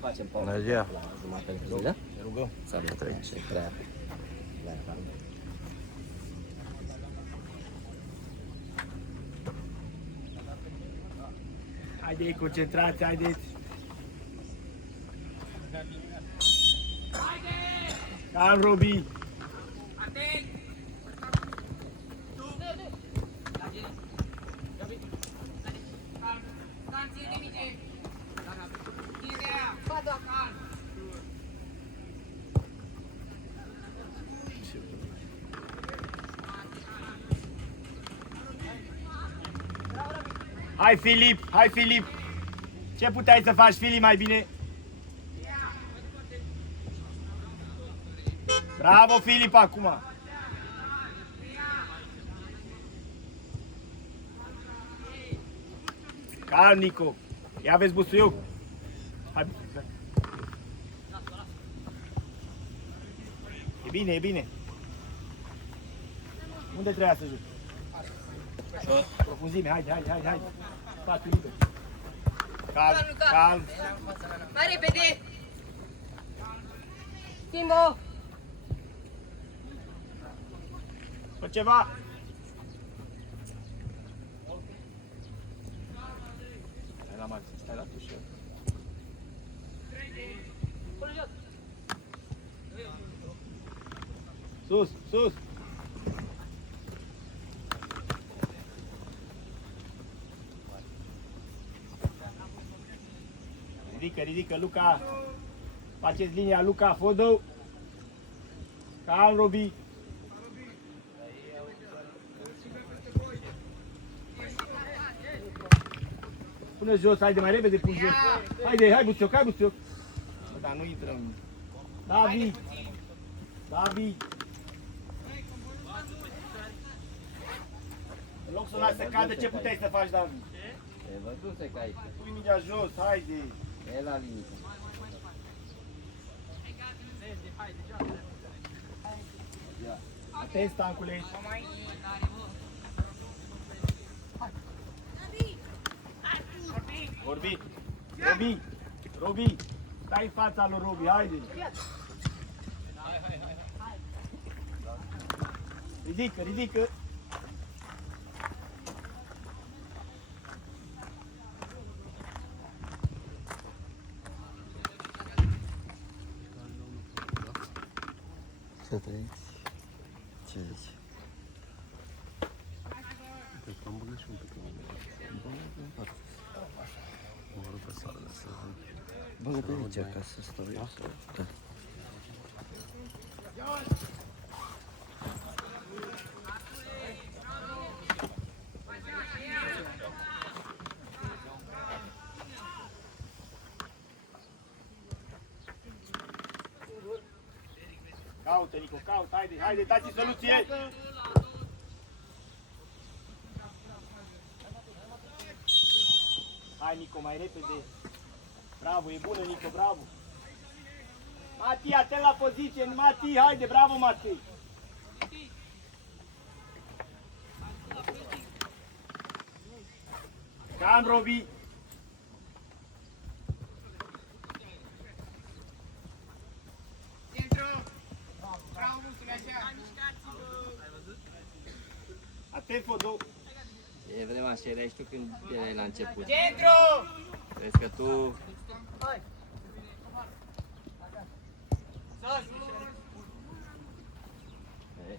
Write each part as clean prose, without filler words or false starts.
Facem pauză. Bună ziua. La jumătate de zi, da? Ne rugăm. Să nu trece prea calm. Haide, concentrați, haideți! Calm, Robi! Hai, Filip! Hai, Filip! Ce puteai să faci, Filip, mai bine? Bravo, Filip, acum! Calm, Nico! Ia vezi busuioc! Hai! E bine, e bine! Unde trebuia să joci? Profunzime, haide, haide, haide, haide! Spațiu liber! Calm, calm! Mai repede! Timbo! Fă ceva! Stai la Maxi, stai la tușă. Sus, sus! Ridică, ridică, Luca! Faceți linia, Luca, Fodo! Calm, Robi! Pune jos, haide, mai repede, pun jos! Haide, hai Buțioc, hai Buțioc! Dar nu intrăm! David! David! În loc să lași să cadă, ce puteai să faci, David? E văzuse că aici. Pui mingea jos, haide! E la limită. Atent, Stancule! Robi! Robi! Robi! Stai în fața lui Robi, haide! Ridică, ridică! Ce trăiți? Ce zici? Cred că am băgat și un pic în mă rog pe sală să Bă, de aici ca să stau eu să... Da. Caută, Nico, caută, haide, haide, dați-i soluție! Hai, Nico, mai repede! Bravo, e bună, Nico, bravo! Mati, atent la poziție, Mati, haide, bravo, Mati! Calm, Robi! Atent, Fodo! E vremea și erai tu când erai la început. Centru! Crezi că tu... E,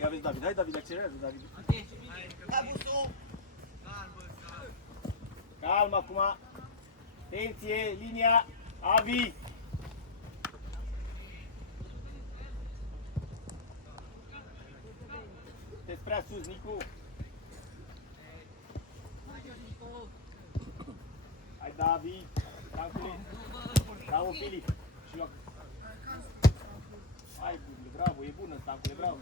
Ia vezi, David, hai, David, accelerează, David. Calm acum. Atenție, linia. Avi. Te-ți prea sus, Nicu. Hai, David. Stancule. Bravo, Filip. Și eu. Hai, bravo, e bună, Stancule, bravo.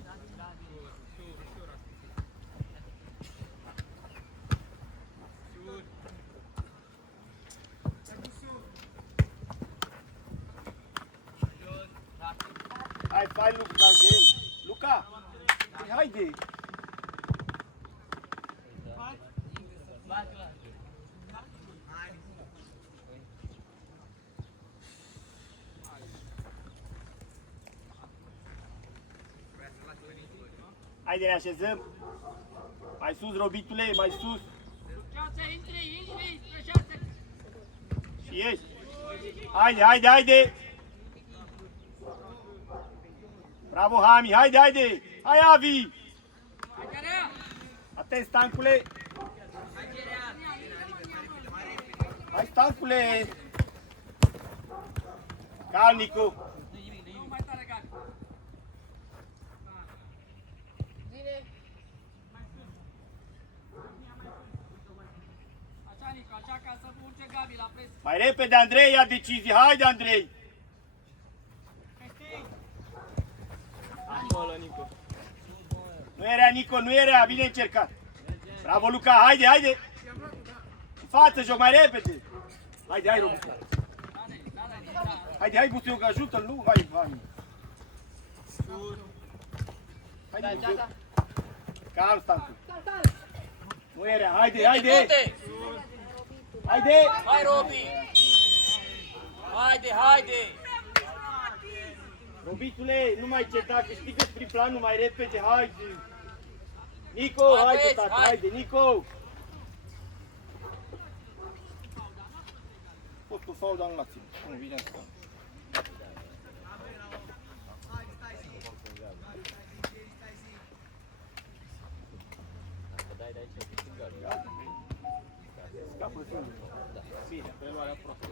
haide! Haide, ne așezăm. Mai sus, Robitule, mai sus. Și ieși. Haide, haide, haide. Bravo, Hami, haide, haide. Hai, Avi. Atent, Stancule. Hai, Stancule. Calm, Nicu. Mai repede, Andrei, ia decizii. Haide, Andrei. Acolo, Nico. Nu era, Nico, nu era. Bine încercat. Bravo, Luca. Haide, haide. În față, joc mai repede. Haide, hai, Robuca. Haide, hai, Buțioc, ajută-l, nu? Hai, Vani. Haide, Buțioc. Calm, Stancu. Nu era. Haide, haide. Haide! Hai, Robi! Haide, haide! Robitule, nu mai ceta, câștigă-ți prin planul mai repede, haide! Nico, haide, tata, haide, Nico! Pot cu faul, dar nu l-a ținut. Nu vine asta. Scapă singur. Bine, preluarea aproape.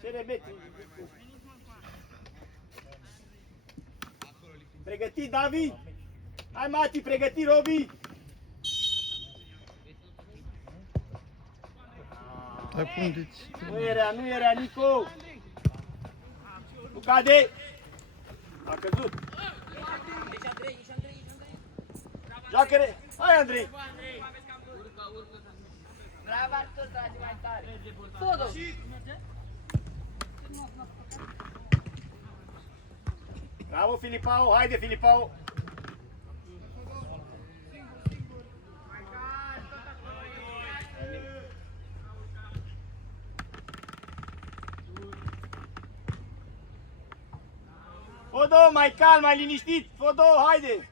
Ce remete? Pregătit, David? Hai, Mati, pregătit, Robi! Hai, pungeți. Nu era, Nico! Nu cade! A căzut! Joacă-re! Hai, Andrei! Bravo, Artur, trage mai tare. Fodo! Bravo, Filipao! Haide, Filipao! Fodo, mai calm, mai liniștit! Fodo, haide!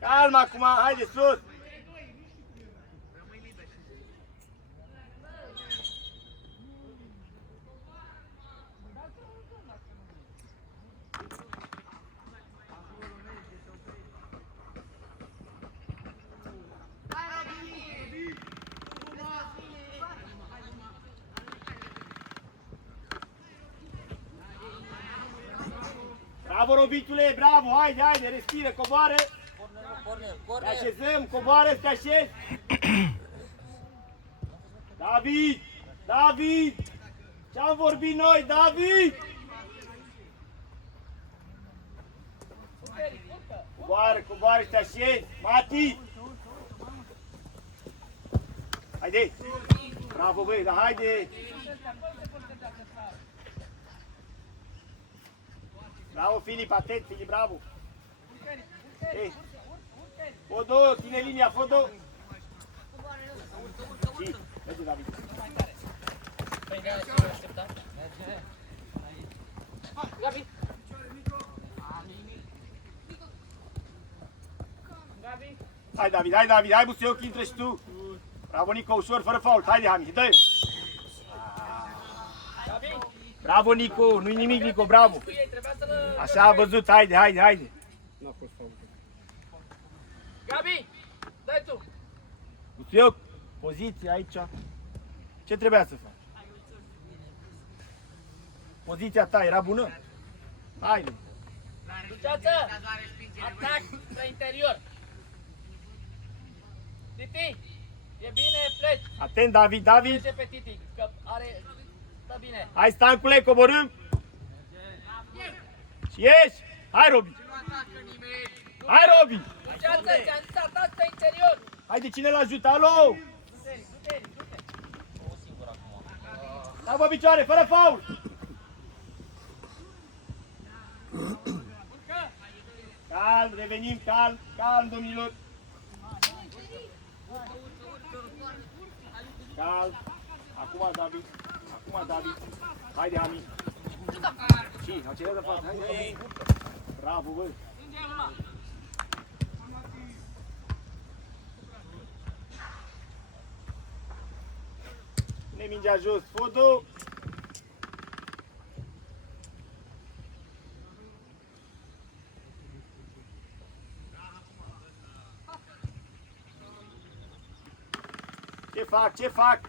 Calm acum, haide, sus! Bravo, Robitule, bravo, haide, haide, respiră, coboară! Te așezăm, coboară, te așezi! David! David! Ce-am vorbit noi, David? Coboară, coboară, te așezi! Mati! Haide! Bravo, băi, dar haide! Bravo, Filip, atent, Filip, bravo! Ei. Fodo, ține linia, Fodo! Și, merge, David! Gabi! Hai, David, hai, David, hai, Buțioc, intră și tu! Bravo, Nico, ușor, fără fault, haide, Hami, dă-i! Bravo, Nico, nu-i nimic, Nico, bravo! Așa a văzut, haide, haide, haide! Nu a fost fault. Gabi! Dai tu! Buțioc, poziție aici. Ce trebuia să faci? Poziția ta era bună? Haide! Luceață! Atac spre interior! Titi! E bine, pleci! Atent, David, David! Plece pe Titi, că are... Stă bine! Hai, Stancule, coborâm! Și ieși! Hai, Robi! Hai, Robi! Luceață, ți-am zis atac pe interior! Haide, cine l-ajută? Alo! Da, bă, picioare, fără faul! Calm, revenim, calm, calm, domnilor! Calm! Acum, David! Acum, David! Haide, Ami! Și, acelează față, haide! Bravo, bă! Pune mingea jos, Fodo! Ce fac? Ce fac?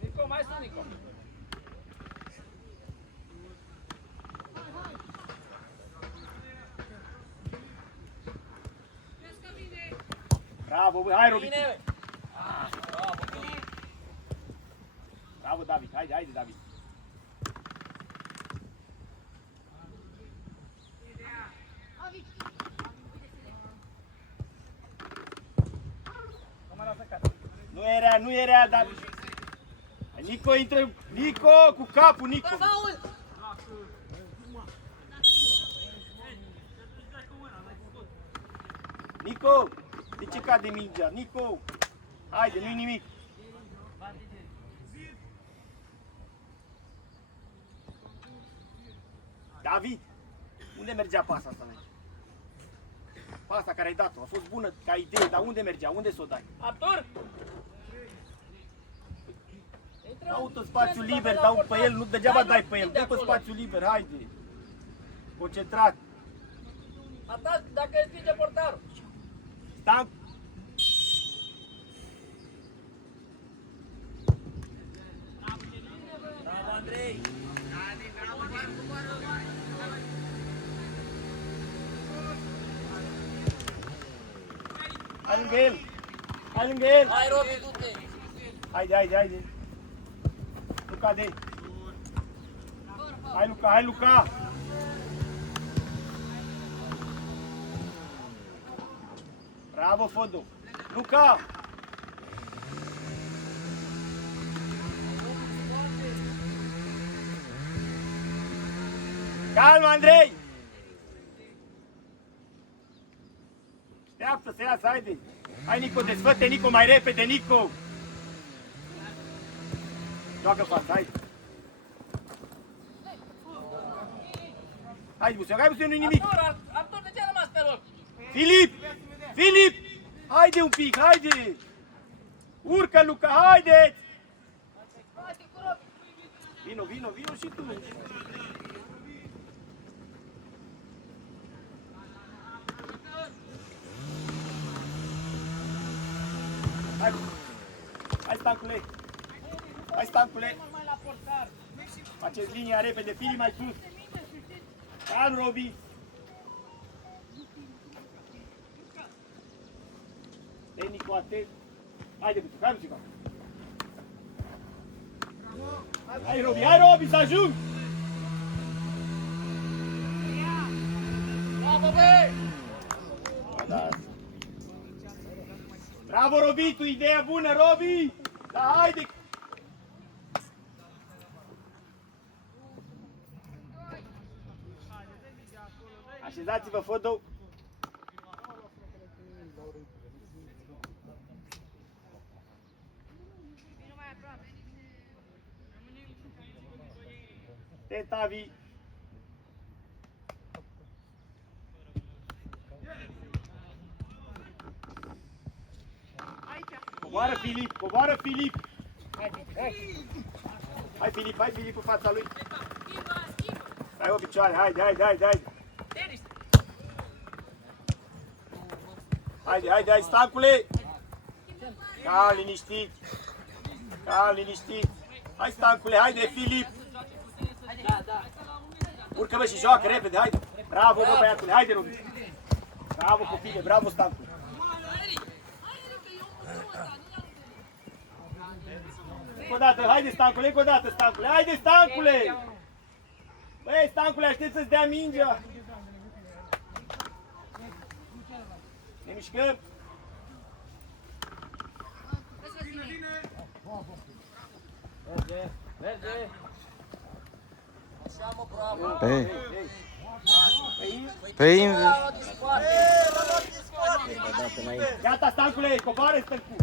Nico, mai sus, Nico. Bravo, bă, hai, Robi! Bine! Bravo, David, haide, haide, David! Nu e rea, David! Nico intră, Nico, cu capul, Nico! Faul! Nico, de ce cade mingea? Nico, haide, nu-i nimic! David, unde mergea pasa asta? Pasa care ai dat-o, a fost bună ca idee, dar unde mergea? Unde s-o dai? Artur! Caută spațiu liber, dau pe el, nu degeaba dai pe el, dă pe spațiu liber, haide! Concentrat! Atac dacă îți stinge portarul. Stan! Bravo, Andrei! Hai lângă el! Hai lângă el! Hai, Robi, du-te! Haide, haide, haide! Nu cade! Hai, Luca, hai, Luca! Bravo, Fodo! Luca! Calma, Andrei! Așteaptă să iasă, haide! Hai, Nico, desfă-te, Nico, mai repede, Nico! Joacă față, hai! Hai, Buseoc, hai, Buseoc, nu-i nimic! Artur, de ce ai rămas pe loc? Filip! Filip! Haide un pic, haide! Urcă, Luca, haideți! Vino, vino, vino și tu! Hai, hai, Stancule! Hai, Stancule! Faceți linia repede, Filip mai sus! Calm, Robi! Nico, atent! Haide, Busuc, hai, Busuc! Hai, Robi, să ajung! Bravo, băi! Da. Bravo, Robi, tu ideea bună, Robi! Da, haide! Așezați-vă, Fodo! Tavi. Coboară Filip, coboară Filip. Hai Filip, hai Filip în fața lui. Hai o picioare, haide, haide, haide, haide. Haide, haide, haide, Stancule. Calm, liniștit. Calm, liniștit. Hai Stancule, haide Filip. Urcă-mă și joacă repede, haide! Bravo, bă, băiatule, haide, Robi! Bravo, copile, bravo, Stancu! Încă o dată, haide Stancule, încă o dată Stancule, haide Stancule! Băi, Stancule, aștept să-ți dea mingea! Ne mișcăm! Verde, verde. Așa mă, bravo. Pe invers. Bravo, din spate. Dată înainte. Gata, Stancule, coboară Stâncu!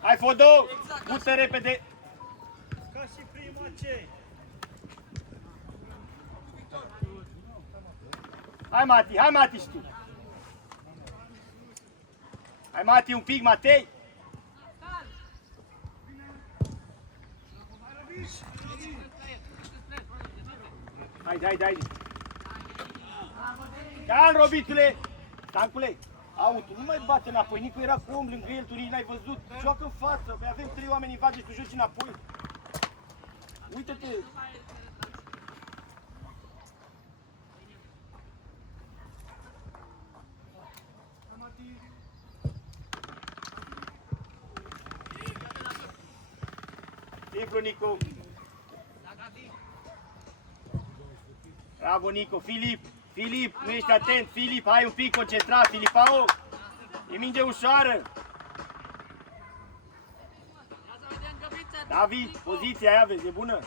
Hai, Fodo! Du-te repede! Ca și prima ce? Hai Mati, știu! Hai Mati, un pic, Matei! Haide! Calm, Robitule! Stancule, auto, nu mai bate înapoi, Nicu era cu om lângă el, tu n-ai văzut? Joacă în față, că avem 3 oameni în vage și tu joci înapoi. Uită-te! Simplu, Nico. Bravo, Nico. Filip, nu ești atent. Filip, hai un pic concentrat. Filipao, e minge ușoară. David, poziția aia, vezi, e bună.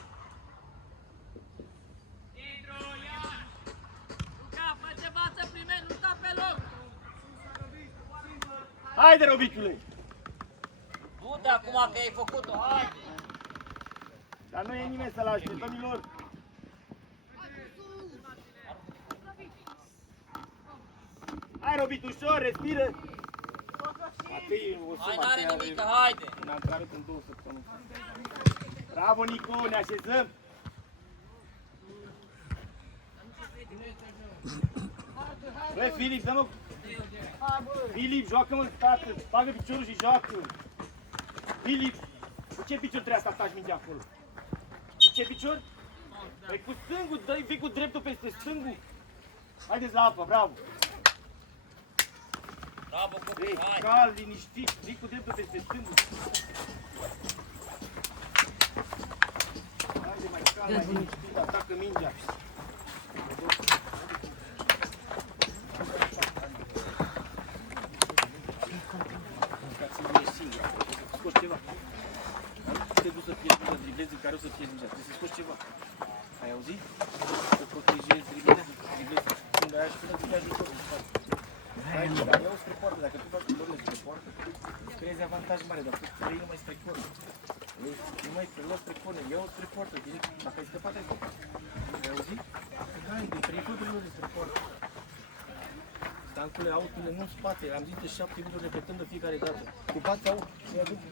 Luca, fă ceva să primești, nu sta pe loc. Haide, Robitule. Du-te acum că ai făcut-o, hai. Dar nu e nimeni să-l aștept, domnilor. Hai, Robit, ușor, respiră. Matei, o Hai, sumă, n-are Matei nimic, are haide. un antrenament în 2 săptămâni. Bravo, Nico, ne așezăm. Băi, Filip, dă-mă. Filip, joacă-mă în spate, bagă piciorul și joacă. Filip, cu ce picior trebuie să ataci mingea acolo? Cu ce picior? Păi cu stângul, dă-i, vii cu dreptul peste stângul. Haideți la apă, bravo. Bravo, copii, Ei, hai. cal, liniștit, vii cu dreptul peste stângul. Haide mai cal, mai liniștit, atacă mingea. Scoți ceva. Te duci să pierzi mingea, driblezi în care o să pierzi mingea. Trebuie să scoți ceva. Ai auzit? Să protejezi, driblezi, când ai așa, să te ajută. Hai, dar eu spre poartă, dacă tu faci culorile spre poartă, îți creezi avantaj mare, dar tu trei numai spre cornă. Nu mai spre los spre cornă, eu spre poartă, direct. Dacă ai scăpat, ai scăpat. Ai auzit? Hai, de trei culorile spre poartă. Stancule, autele nu în spate, am zis de 7 minute repetând de fiecare dată. Te bați aut,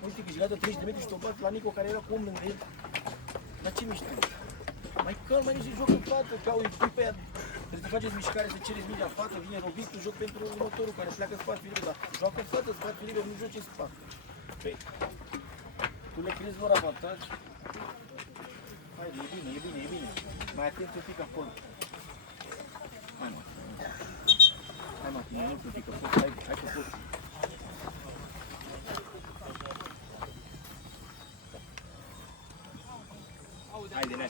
uite că câștigat de 30 de metri și te-o bați la Nico care era cu om lângă el. Dar ce mișto? Mai calm, mai nici joc în față, ca o pui pe ea. Trebuie să faceți mișcare, să cereți mingea în față, vine Robit, tu joc pentru următorul care pleacă în spațiu liber, dar joacă în față, spațiu liber, nu joci în spate. Păi, tu le crezi doar avantaj? Haide, e bine. Mai atent un pic acolo. Hai, mă. Hai, mă, mai mult un pic, că poți, hai că poți. Haide, ne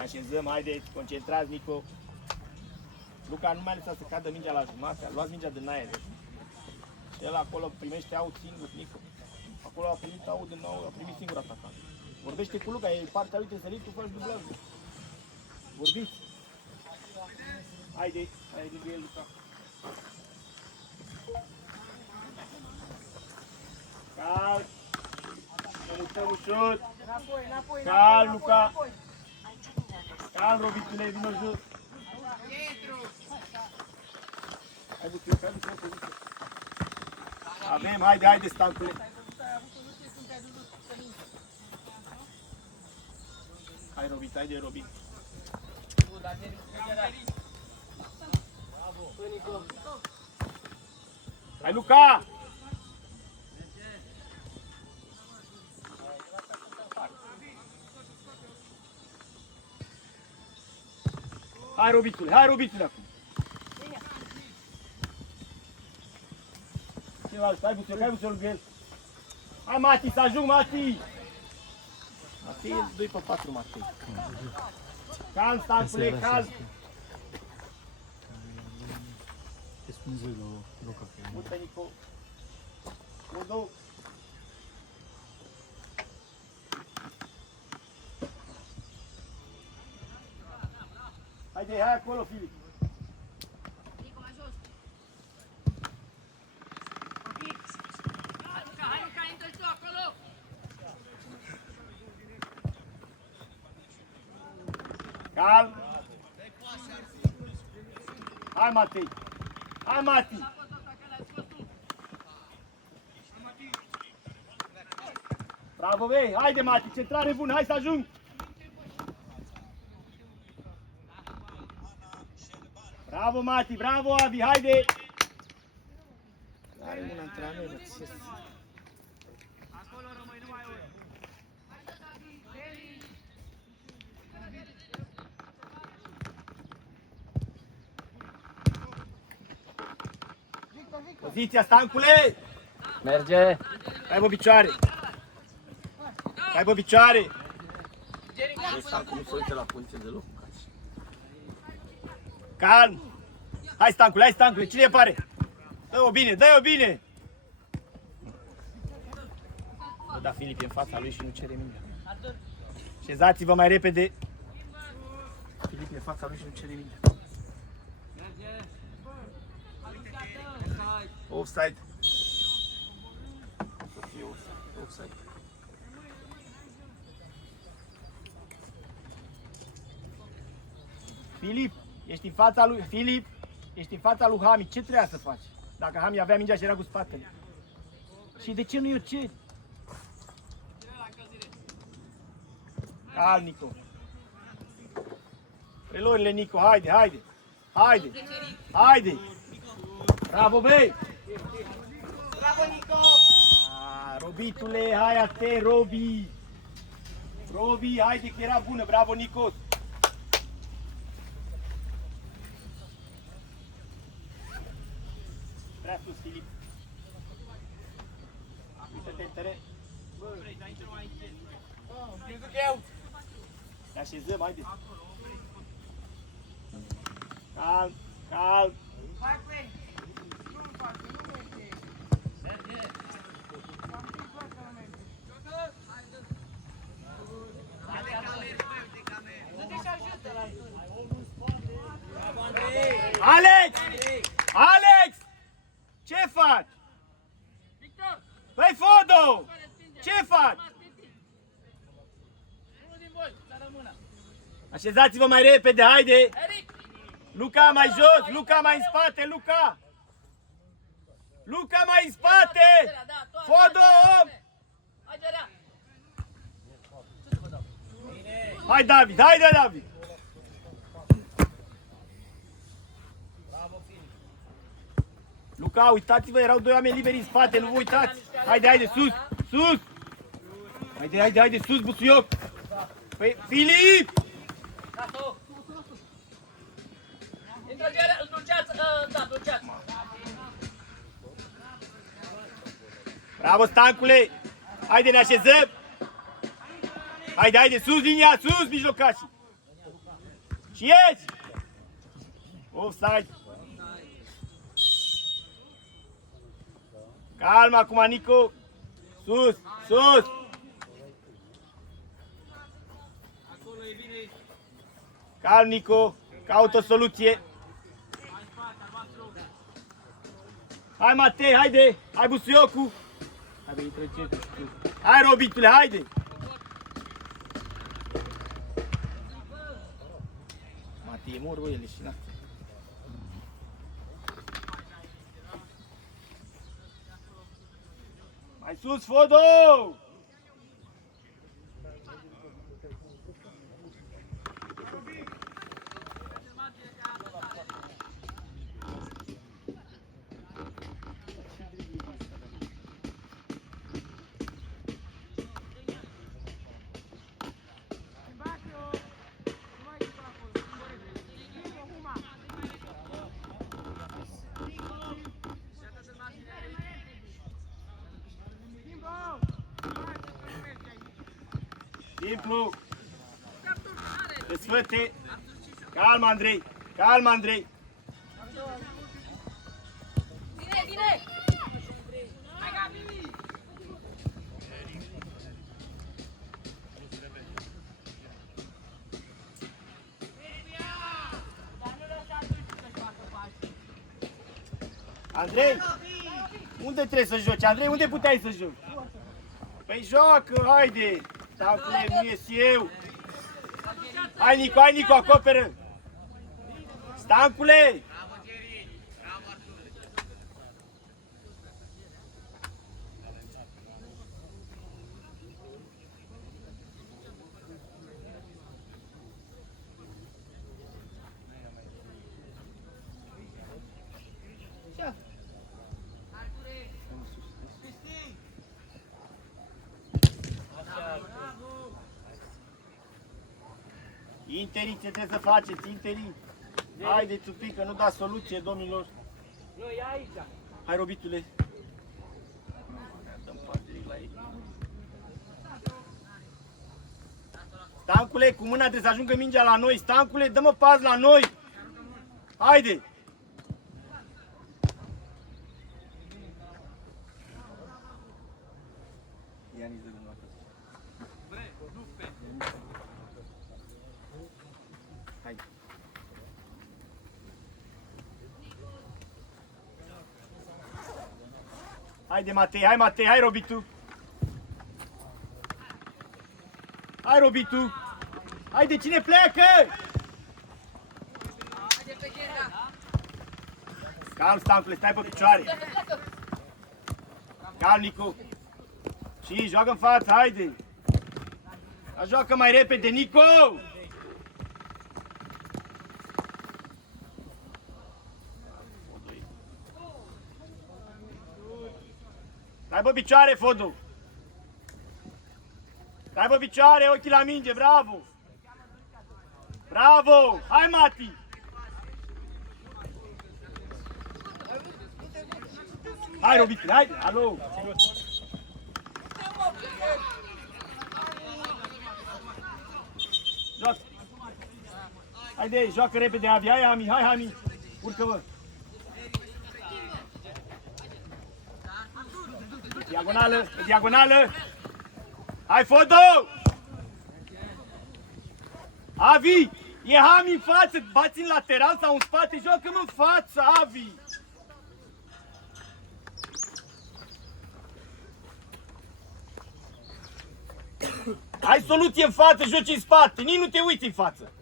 așezăm, haideți, concentrați, Nico. Luca, nu mai lăsa să cadă mingea la jumătate, luați mingea din aer. Și el acolo primește aut singur, Nico. Acolo a primit aut din nou, a primit singur atacant. Vorbește cu Luca, e partea lui de sărit, tu faci dublajul. Vorbiți. Haide lângă el, Luca. Cal. Ne mutăm ușor. Cal, Luca. Cal, Robitule, vină jos. Hai, Bucure, hai, Bucure, poziție. Avem, haide, Stancule. Hai, Robit, haide, Robit. Hai, Luca! Hai, Robitule acum. Celălalt, hai Bucure lângă el. Hai, Mati, să ajung, Mati! Mati e 2 pe 4, Mati. Calm, Stancule, calm! Mută, Nico! Mută! Haide, hai acolo, Filip! Hai, Luca, intră tu acolo! Calm! Hai, Matei! Hai, Mati! Bravo, băi! Haide, Mati! Centrare bună! Hai să ajung! Bravo, Mati! Bravo, Avi! Haide! Are un antrenament. Poziția, Stancule! Merge! Hai pe picioare! Hai pe picioare! Stancu nu se uită la punte deloc. Calm! Hai, Stancule, hai, Stancule! Cine e pare? Dă-o bine, dă-o bine! Bă, da, Filip e în fața lui și nu cere mingea. Șezați-vă mai repede! Filip e în fața lui și nu cere mingea. Offside. Offside. Filip, ești în fața lui Filip, ești în fața lui Hami. Ce trebuia să faci? Dacă Hami avea mingea și era cu spatele. Și de ce nu i-o ceri? Calm, Nico. Prelorile, Nico, haide, haide. Haide. Haide. Bravo, băi! Bravo, Nico! Robitule, hai atent, Robi! Robi, haide că era bună, bravo, Nico! Prea sus, Filip. Uite-te în teren. Ne așezăm, haide. Calm, calm. Hai, play! Alex! Alex! Ce faci? Victor! Băi, Fodo! Ce faci? Unul din voi, să rămână! Așezați-vă mai repede, haide! Eric! Luca mai jos, Luca mai în spate, Luca! Luca mai în spate! Fodo, om! Hai, Gerea! Hai, David, haide, David! Luca, uitați-vă, erau 2 oameni liberi în spate, nu vă uitați! Haide, haide, sus, sus! Haide, haide, haide, sus, busuioc! Păi, Filip! Intră, Gerea, dulceață, da, dulceață! Bravo, Stancule! Haide, ne așezăm! Haide, haide, sus linia, sus, mijlocașii! Și ieși! Offside! Calma acum, Nico! Sus, sus! Calm, Nico! Caut o soluție! Hai, Matei, haide! Hai, Busuiocu! Hai, bă, intră încerc, știu. Hai, Robitule, haide! Matei, mor, bă, el e și n-a. Mai sus, Fodo! Simplu. Desfăte. Calma, Andrei. Calma, Andrei. Vine, vine! Hai, Gabi! Andrei, unde trebuie să joci? Andrei, unde puteai să joci? Păi joacă, haide! Stancule, nu ies eu! Hai, Nico, acoperă! Stancule! Interii, ce trebuie să faceți, interii? Haideți un pic, că nu dați soluție, domnilor. Nu, e aici. Hai, Robitule. Dăm pas direct la ei. Stancule, cu mâna trebuie să ajungă mingea la noi. Stancule, dă-mă pas la noi. Haide. Haide. Haide, Matei, hai, Robitu! Hai, Robitu! Haide, cine pleacă? Calm, Stancule, stai pe picioare! Calm, Nico! Și joacă în față, haide! Dar joacă mai repede, Nico! Stai pe picioare, Fodu! Stai pe picioare, ochii la minge, bravo! Bravo! Hai, Mati! Hai, Robitule, hai! Alo! Joacă! Haide, joacă repede, Avi! Hai, Ami! Hai, Ami! Urcă-vă! Diagonală, diagonală! Hai, Fodo! Avi! E Hami în față! Bați în lateral sau în spate? Joacă-mă în față, Avi! Ai soluție în față, joci în spate! Nici nu te uiți în față!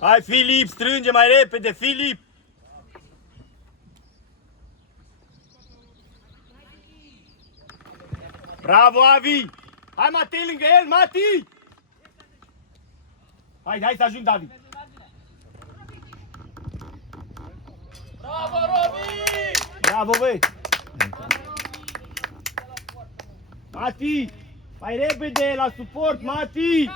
Hai, Filip, strânge mai repede, Filip! Bravo, Avi! Hai, Matei, lângă el, Mati! Hai să ajung, David! Bravo, Robi! Bravo, băi! Mati! Mai repede, la suport, Mati!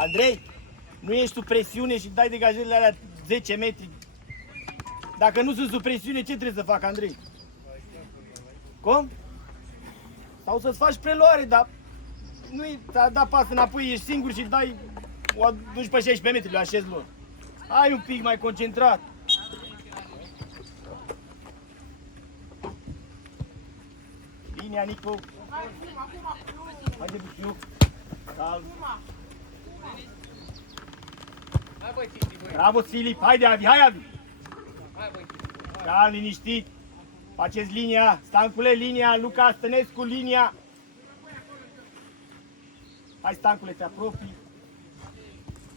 Andrei, nu ești sub presiune și dai degajările alea 10 metri. Dacă nu sunt sub presiune, ce trebuie să fac, Andrei? Cum? Sau să-ți faci preluare, dar nu-i ți-a dat pas înapoi, ești singur și dai, o aduci pe 16 metri, le așezi lor. Hai un pic mai concentrat. Linia, Nico. Haide, Buciu. Calm. Bravo, Filip. Haide, Avi. Hai, Avi. Calm, liniștit. Faceți linia. Stancule, linia. Luca Stănescu, linia. Hai, Stancule, te apropii.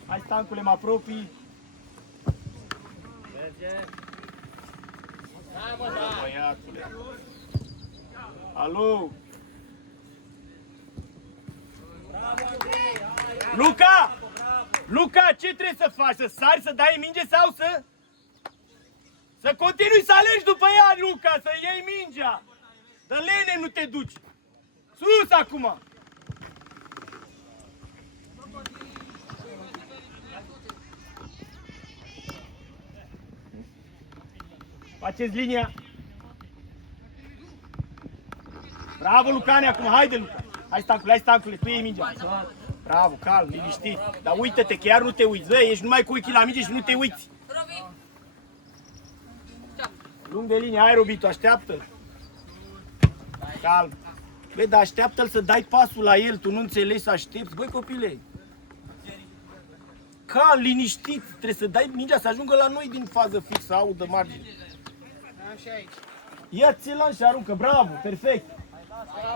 Hai, Stancule, mă apropii. Băiatule. Alo. Luca! Luca, ce trebuie să faci? Să sari, să dai minge sau să... Să continui să alergi după ea, Luca, să iei mingea. Dă lene, nu te duci. Sus acum. Faceți linia. Bravo, Lucane, acum, haide, Luca. Hai, Stancule, tu iei mingea. Bravo, calm, liniștit. Dar uită-te, chiar nu te uiți. Bă, ești numai cu ochii la minge și nu te uiți. Lung de linie, hai, Robito, așteaptă-l. Calm. Băi, dar așteaptă-l să dai pasul la el, tu nu înțelegi să aștepți. Băi, copile. Calm, liniștit, trebuie să dai mingea să ajungă la noi din fază fixă, audă margine. Ia ți-l și aruncă, bravo, perfect.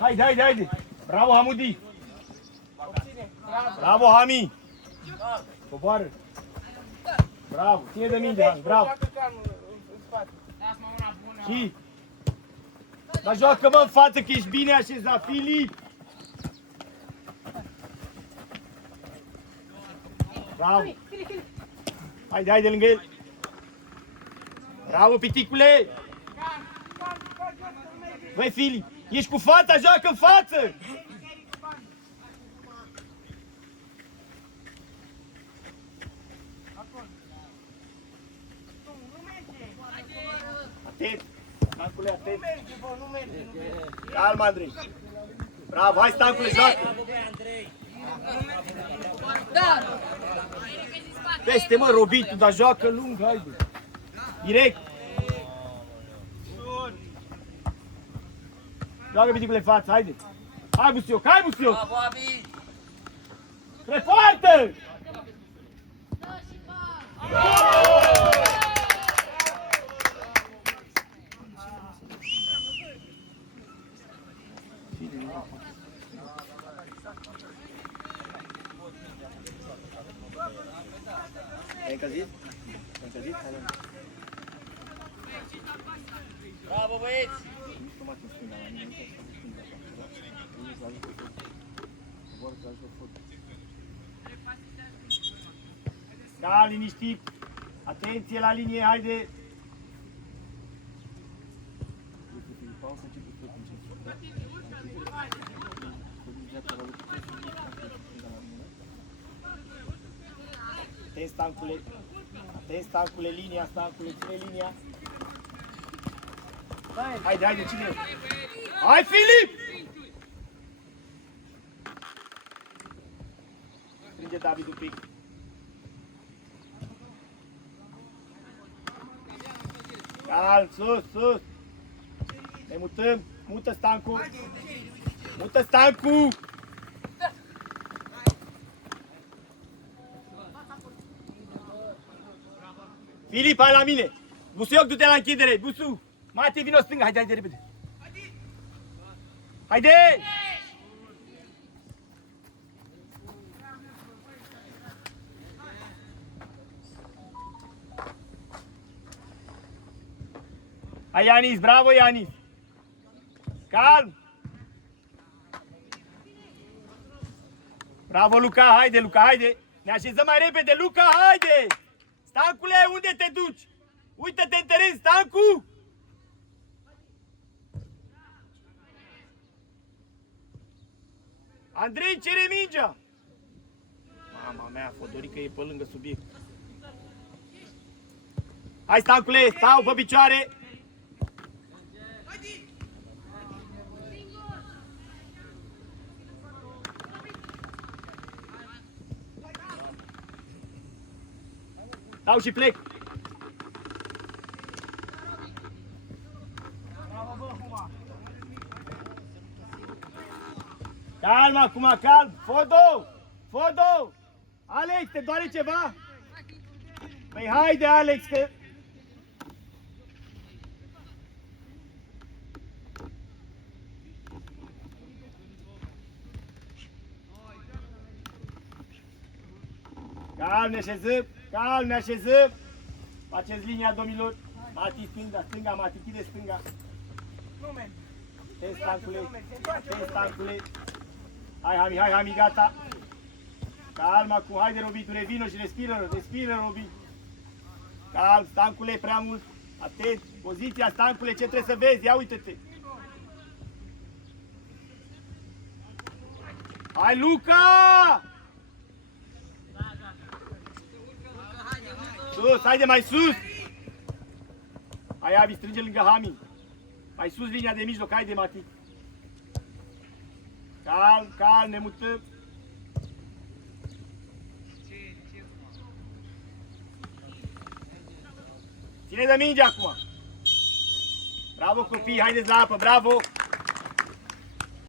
Haide. Bravo, Hamudi. Bravo, Hami. Coboară. Bravo, ține de minge, Hami, bravo. Și? Dar joacă-mă în față că ești bine așezat, Filip. Bravo. Haide lângă el. Bravo, piticule. Băi, Filip, ești cu fața, joacă în față. Atent, Stancule, atent. Calm, Andrei. Bravo, hai, Stancule, joacă. Peste, mă, Robitu, dar joacă lung, haide. Direct. Joacă piticule în față, haide. Hai, Busioc, Bravo, Abi! Spre poartă! Ai încălzit? Bravo, băieți! Da, liniștit. Atenție la linie, haide. Atent, Stancule. Atent, Stancule, linia, Stancule, ține linia. Haide, cine e? Hai, Filip! Strânge David un pic. Calm, sus. Ne mutăm. Mută Stancu. Filip, hai la mine. Busuioc, du-te la închidere. Busu. Mate, vino stânga. Haide, repede. Haide! Hai, Ianis, bravo, Ianis. Calm. Bravo, Luca, haide. Ne așezăm mai repede, Luca, haide. Stancule, unde te duci? Uită-te în teren, Stancu. Andrei, cere mingea. Mama mea, Fodorica e pe lângă subiect. Hai, Stancule, stau pe picioare. Stau și plec. Calm acum, calm. Fodo! Alex, te doare ceva? Păi haide, Alex, că... Calm, ne așezăm. Faceți linia, domnilor. Mati, stânga, Mati, chide stânga. Te, Stancule. Hai, Hami, gata. Calm acum, haide, Robitu, revino și respiră, Robi. Calm, Stancule, prea mult. Atent, poziția, Stancule, ce trebuie să vezi? Ia uite-te! Hai, Luca! Sus, haide mai sus! Hai, Avi, strânge lângă Hami. Mai sus linia de mijloc, haide, Mati. Calm, calm, ne mutăm. Ține de minge acum. Bravo, copii, haideți la apă, bravo!